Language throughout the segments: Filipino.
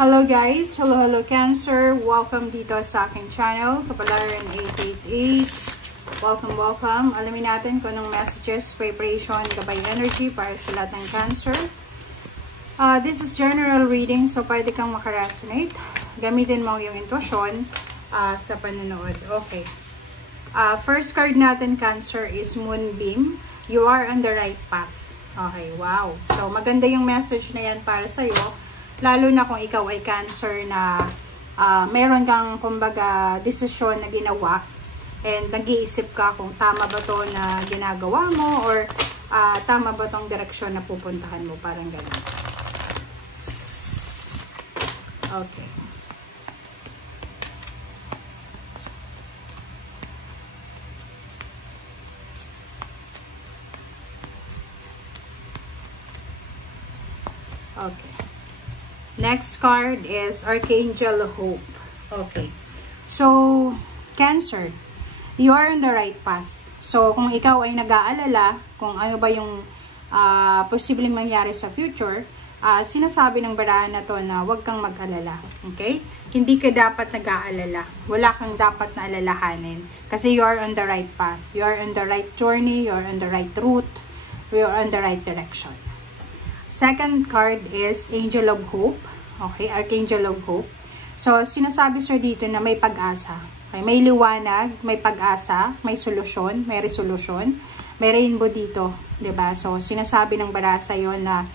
Hello guys! Hello Cancer! Welcome dito sa aking channel, Kapalaran 888. Welcome! Alamin natin kung anong messages, preparation, gabay energy para sa lahat ng Cancer. This is general reading, so pwede kang makaresonate. Gamitin mo yung intuition sa panonood. Okay. First card natin, Cancer, is Moonbeam. You are on the right path. Okay, wow. So, maganda yung message na yan para sa'yo. Lalo na kung ikaw ay Cancer na meron kang, kumbaga, desisyon na ginawa and nag-iisip ka kung tama ba to na ginagawa mo or tama ba tong direksyon na pupuntahan mo. Parang ganun. Okay. Okay. Next card is Archangel Hope. Okay. So, Cancer, you are on the right path. So, kung ikaw ay nag-aalala kung ano ba yung posibleng mangyari sa future, sinasabi ng barahan na to na huwag kang mag-alala. Okay? Hindi ka dapat nag-aalala. Wala kang dapat na alalahanin. Kasi you are on the right path. You are on the right journey. You are on the right route. You are on the right direction. Second card is Angel of Hope. Okay, Archangel of Hope. So, sinasabi sir dito na may pag-asa. Okay, may liwanag, may pag-asa, may solusyon, may resolution, may rainbow dito. 'Di ba? So, sinasabi ng barasa yon na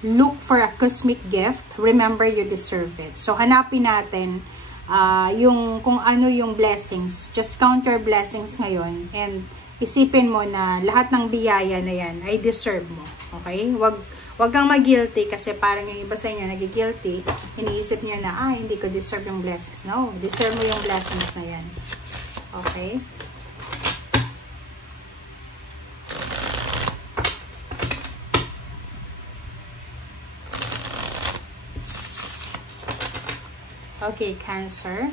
look for a cosmic gift. Remember, you deserve it. So, hanapin natin yung kung ano yung blessings. Just count your blessings ngayon and isipin mo na lahat ng biyaya na yan ay deserve mo. Okay? Wag kang mag-guilty kasi parang yung iba sa inyo nag-guilty. Iniisip niyo na, hindi ko deserve yung blessings. No, deserve mo yung blessings na yan. Okay? Okay, Cancer.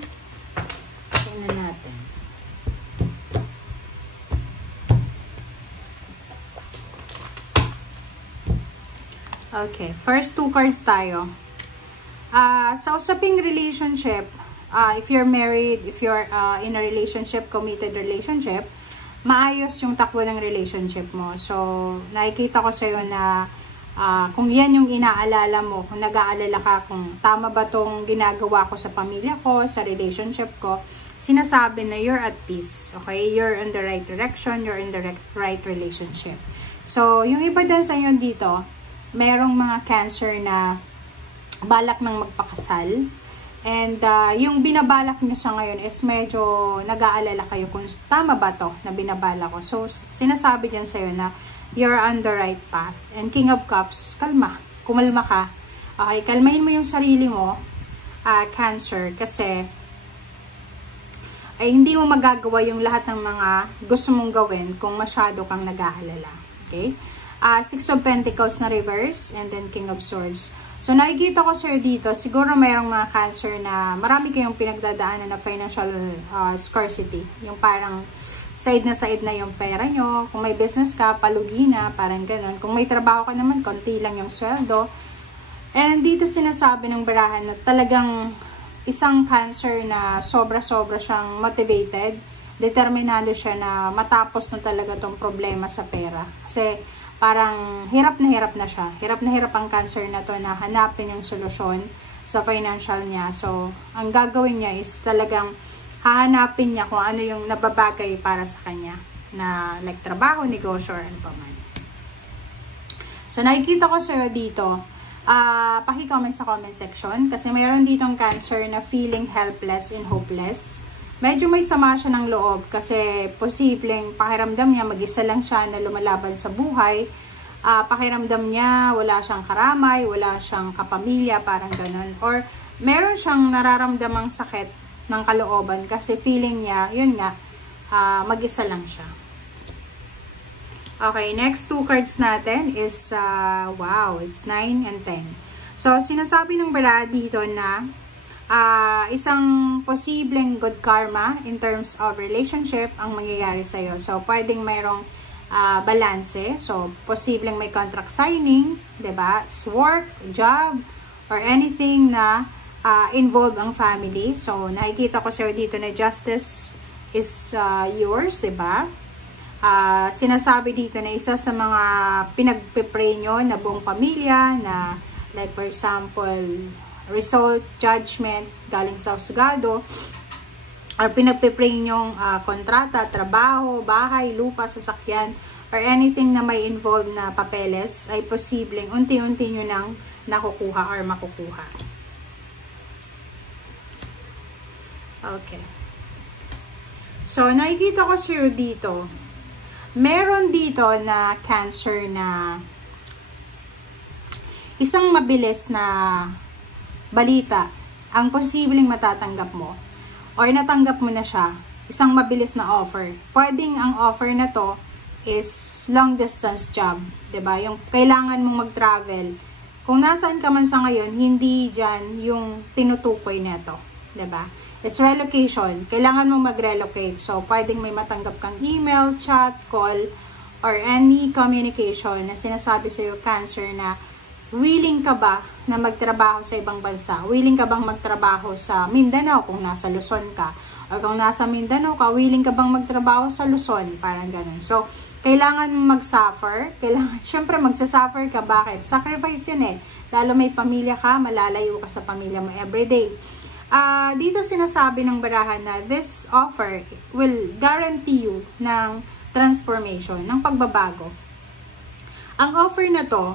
Tingnan natin. Okay, first two cards tayo. Sa usaping relationship, if you're married, if you're in a relationship, committed relationship, maayos yung takbo ng relationship mo. So, nakikita ko sa'yo na kung yan yung inaalala mo, kung nag-aalala ka kung tama ba tong ginagawa ko sa pamilya ko, sa relationship ko, sinasabi na you're at peace. Okay? You're in the right direction, you're in the right relationship. So, yung iba din sa inyo dito, merong mga Cancer na balak ng magpakasal. And yung binabalak nyo sa ngayon is medyo nag-aalala kayo kung tama ba to na binabala ko. So, sinasabi dyan sa'yo na you're on the right path. And King of Cups, kalma. Kumalma ka. Okay, kalmahin mo yung sarili mo, Cancer, kasi ay hindi mo magagawa yung lahat ng mga gusto mong gawin kung masyado kang nag-aalala. Okay? Six of Pentacles na reverse, and then King of Swords. So, nakikita ko sir dito, siguro mayroong mga Cancer na marami kayong pinagdadaanan na financial scarcity. Yung parang side na yung pera nyo. Kung may business ka, palugi na, parang ganun. Kung may trabaho ka naman, konti lang yung sweldo. And dito sinasabi ng barahan na talagang isang Cancer na sobra-sobra siyang motivated. Determinado siya na matapos na talaga tong problema sa pera. Kasi parang hirap na siya. Hirap na hirap ang Cancer na to na hanapin yung solusyon sa financial niya. So, ang gagawin niya is talagang hahanapin niya kung ano yung nababagay para sa kanya. Na like trabaho, negosyo, or ano pa man. So, nakikita ko sa'yo dito. Paki-comment sa comment section. Kasi mayroon ditong Cancer na feeling helpless and hopeless. Medyo may sama siya ng loob kasi posibleng pakiramdam niya mag-isa lang siya na lumalaban sa buhay. Pakiramdam niya wala siyang karamay, wala siyang kapamilya, parang ganun. Or meron siyang nararamdamang sakit ng kalooban kasi feeling niya, yun nga, mag-isa lang siya. Okay, next two cards natin is, wow, it's 9 and 10. So, sinasabi ng bara dito na isang posibleng good karma in terms of relationship ang mangyayari sa'yo. So, pwedeng mayroong balanse. So, posibleng may contract signing, 'di ba? It's work, job, or anything na involve ang family. So, nakikita ko sa'yo dito na justice is yours, diba? Sinasabi dito na isa sa mga pinagpipray nyo na buong pamilya na like for example, result, judgment, galing sa husgado, or pinagpipray nyong kontrata, trabaho, bahay, lupa, sasakyan, or anything na may involved na papeles, ay posibleng unti-unti nyo nang nakukuha or makukuha. Okay. So, nakikita ko sa'yo dito, meron dito na Cancer na isang mabilis na balita ang posibleng matatanggap mo or natanggap mo na siya, isang mabilis na offer. Pwedeng ang offer na to is long distance job, 'di ba? Yung kailangan mong mag-travel. Kung nasaan ka man sa ngayon, hindi diyan yung tinutukoy nito, 'di ba? It's relocation. Kailangan mong mag-relocate. So, pwedeng may matanggap kang email, chat, call, or any communication na sinasabi sa iyo, Cancer, na willing ka ba na magtrabaho sa ibang bansa? Willing ka bang magtrabaho sa Mindanao kung nasa Luzon ka? O kung nasa Mindanao ka, willing ka bang magtrabaho sa Luzon? Parang ganun. So, kailangan mag-suffer. Syempre, magsasuffer ka. Bakit? Sacrifice yun eh. Lalo may pamilya ka, malalayo ka sa pamilya mo everyday. Dito sinasabi ng barahan na this offer will guarantee you ng transformation, ng pagbabago. Ang offer na to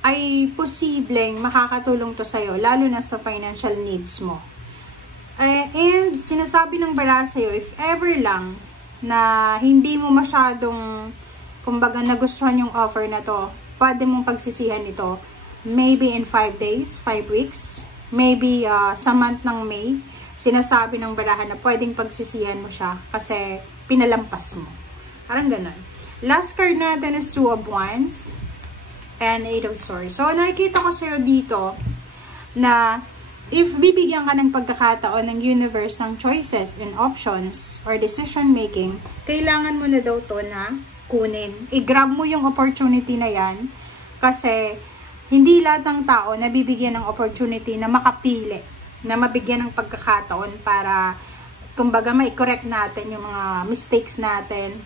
ay posibleng makakatulong to sa'yo, lalo na sa financial needs mo. And sinasabi ng barahan sa'yo, if ever lang na hindi mo masyadong, kumbaga, nagustuhan yung offer na to, pwede mong pagsisihan ito, maybe in 5 days, 5 weeks, maybe sa month ng May, sinasabi ng barahan na pwedeng pagsisihan mo siya kasi pinalampas mo. Parang ganun. Last card natin is 2 of Wands and 8 of Swords. So, nakikita ko sa'yo dito na if bibigyan ka ng pagkakataon ng universe ng choices and options or decision making, kailangan mo na daw to na kunin. I-grab mo yung opportunity na yan kasi hindi lahat ng tao nabibigyan ng opportunity na makapili, na mabigyan ng pagkakataon para, kumbaga, mai-correct natin yung mga mistakes natin.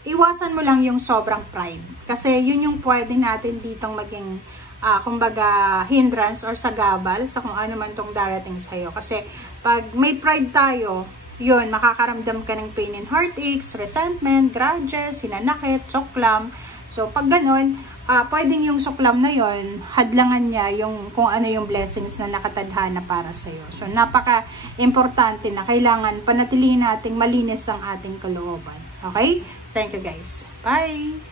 Iwasan mo lang yung sobrang pride. Kasi yun yung pwede natin ditong maging, kumbaga, hindrance or sagabal sa kung ano man tong darating sa'yo. Kasi pag may pride tayo, yun, makakaramdam ka ng pain and heartaches, resentment, grudges, hinanakit, suklam. So, pag ganun, pwedeng yung suklam na yon, hadlangan niya yung kung ano yung blessings na nakatadhana para sa'yo. So, napaka-importante na kailangan panatilihin nating malinis ang ating kalooban. Okay? Thank you guys. Bye!